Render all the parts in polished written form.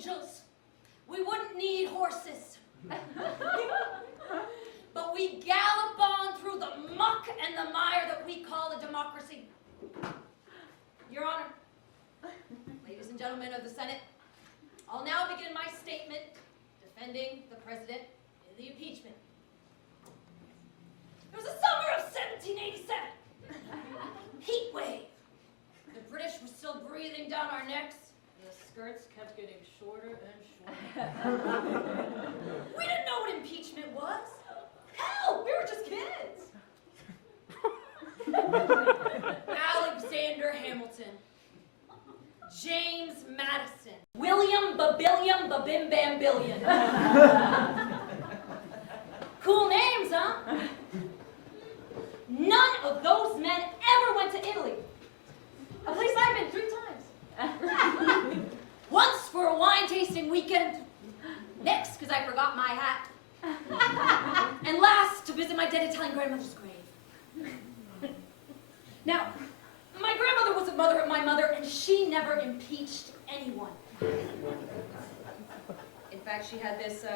angels, we wouldn't need horses. But we gallop on through the muck and the mire that we call a democracy. Your Honor, ladies and gentlemen of the Senate, I'll now begin my statement defending the President in the impeachment. It was the summer of 1787. Heat wave. The British were still breathing down our necks, and the skirts kept getting shorter and shorter. We didn't know what impeachment was. Hell, we were just kids. Alexander Hamilton, James Madison, William Babillion Babim Bambillion. Cool names, huh? None of those men ever went to Italy. A place I've been 3 times. Once for a wine tasting weekend. Next, because I forgot my hat. And last, to visit my dead Italian grandmother's grave. Now, my grandmother was the mother of my mother, and she never impeached anyone. In fact, she had this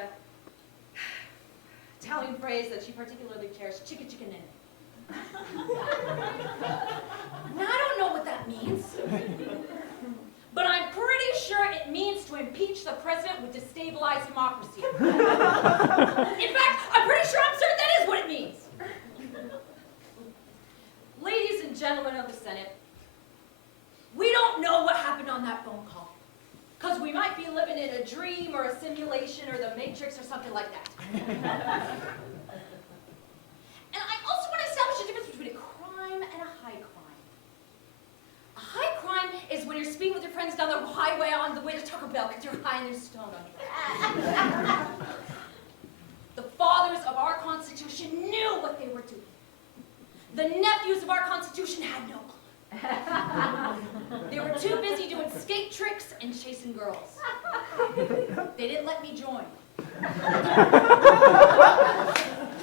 Italian phrase that she particularly cherished, chicka chicka nene. Now, I don't know what that means, but I'm pretty sure it means to impeach the president would destabilize democracy. In fact, I'm certain that is what it means. Ladies and gentlemen of the Senate, we don't know what happened on that phone call, because we might be living in a dream or a simulation or the Matrix or something like that. And I also want to establish a difference between a crime and a high crime. A high crime is when you're speaking with your friends down the highway on the way to Taco Bell because you're high and there's stone on you. The fathers of our Constitution knew what they were doing. The nephews of our Constitution had no clue. They were too busy doing skate tricks and chasing girls. They didn't let me join.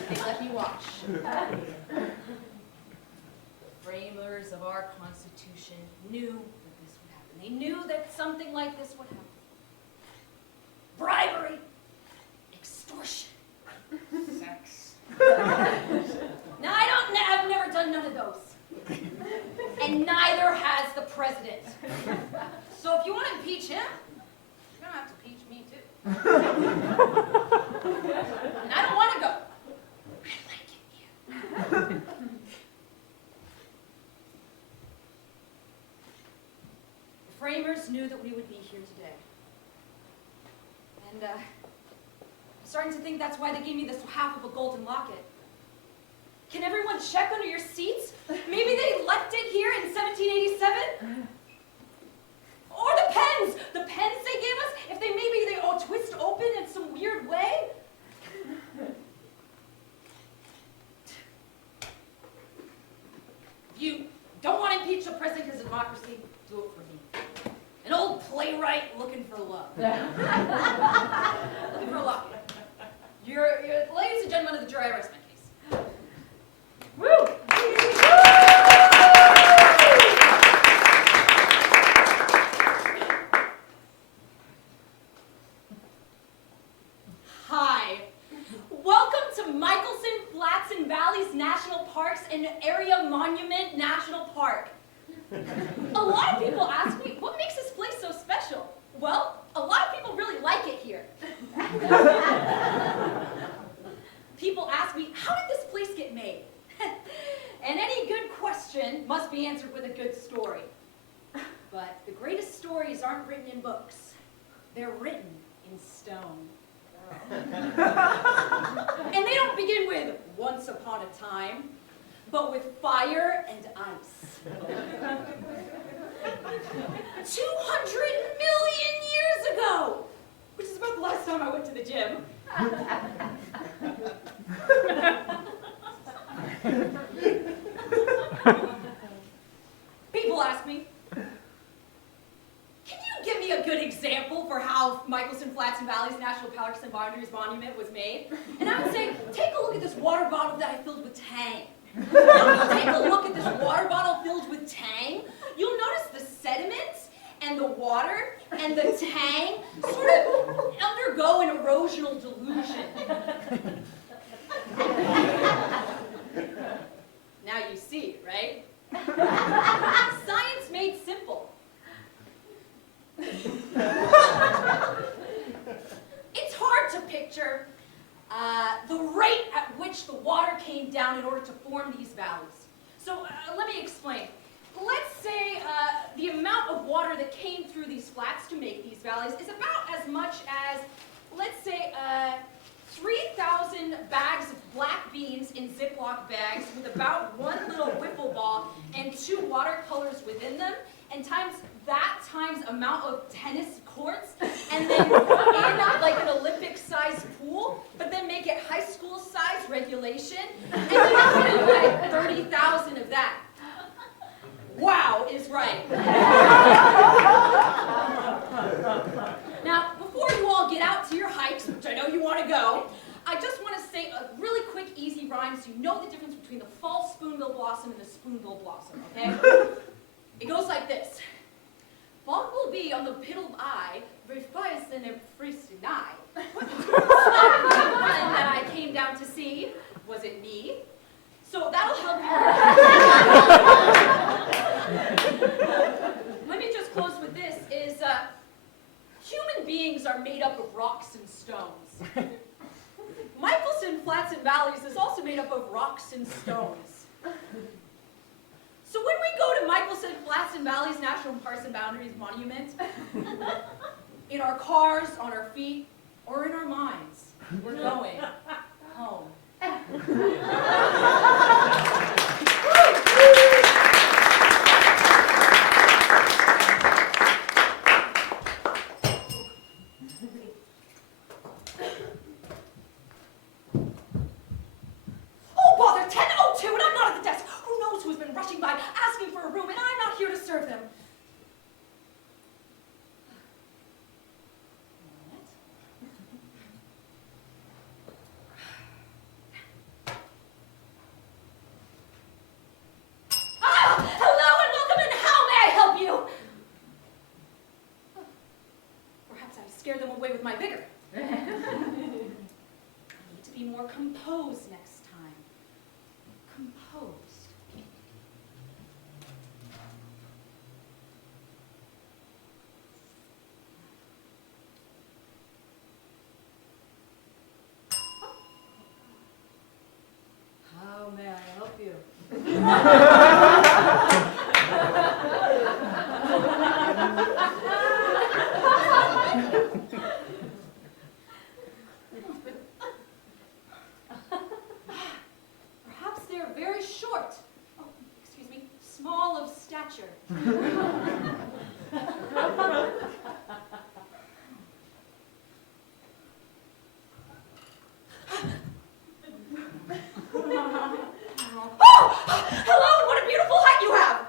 They let me watch. The framers of our Constitution knew that this would happen. They knew that something like this would happen. Bribery, extortion, sex. Now, I've never done none of those. And neither has the president. So if you want to impeach him, you're going to have to impeach me too. And I don't want to go. I like it here. The framers knew that we would be here today. And I'm starting to think that's why they gave me this half of a golden locket. Can everyone check under your seats? Maybe they left it here in 1787? Or the pens! The pens they gave us, if maybe they all twist open in some weird way? If you don't want to impeach the president because of democracy, do it for me. An old playwright looking for love. Looking for love. Ladies and gentlemen of the jury, I rest my case. Woo! Hi. Welcome to Michelson Flats and Valleys National Parks and Area Monument National Park. A lot of people ask me, what makes this place so special? Well, a lot of people really like it here. People ask me, how did this place get made? And any good question must be answered with a good story. But the greatest stories aren't written in books. They're written in stone. And they don't begin with once upon a time, but with fire and ice. 200 million years ago, which is about the last time I went to the gym. People ask me, can you give me a good example for how Michelson Flats and Valleys National Parks and Boundaries Monument was made? And I would say, take a look at this water bottle that I filled with Tang. Now, if you take a look at this water bottle filled with Tang, you'll notice the sediment and the water and and the tang sort of undergo an erosional delusion. Now you see, right? Science made simple. It's hard to picture the rate at which the water came down in order to form these valleys. So let me explain. Let's say the amount of water that came through these flats to make these valleys is about as much as, let's say, 3,000 bags of black beans in Ziploc bags with about one little wiffle ball and 2 watercolors within them, and times amount of tennis courts, and then in like an Olympic-sized pool, but then make it high school-size regulation, and then like 30,000 of that. Wow is right. Now, before you all get out to your hikes, which I know you want to go, I just want to say a really quick, easy rhyme so you know the difference between the false spoonbill blossom and the spoonbill blossom, okay? It goes like this. Bumblebee on the piddled eye, refers in a frisky eye. That I came down to see, was it me? So that'll help you. Let me just close with this, is human beings are made up of rocks and stones. Michelson Flats and Valleys is also made up of rocks and stones. So when we go to Michelson Flats and Valleys National Parks and Boundaries Monument, in our cars, on our feet, or in our minds, we're going home. Oh, bother, 10:02 and I'm not at the desk. Who knows who's been rushing by asking for a room and I'm not here to serve them. Scare them away with my vigor. I need to be more composed next time. Composed. How may I help you? Perhaps they're very short. Oh, excuse me, small of stature. Oh! Hello, what a beautiful height you have!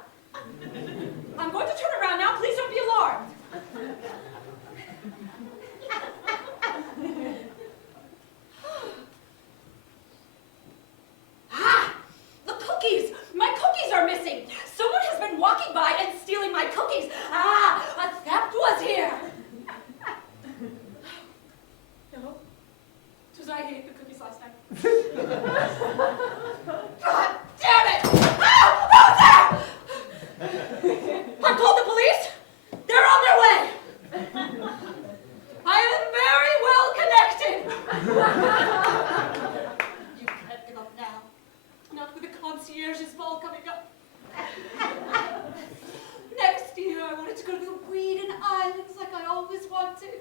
I'm going to turn around now, please don't be alarmed. Ah! The cookies! My cookies are missing! Someone has been walking by and stealing my cookies! Ah! A theft was here! No. It was I who ate the cookies last night. God damn it! Ah! Who's there? I've called the police! They're on their way! I am very well connected! You can't give up now. Not with the concierge's ball coming up. Next year, I wanted to go to the Weeden Islands like I always wanted.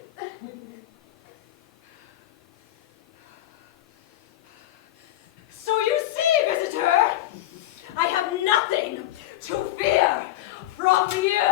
So you see, visitor, I have nothing to fear from you.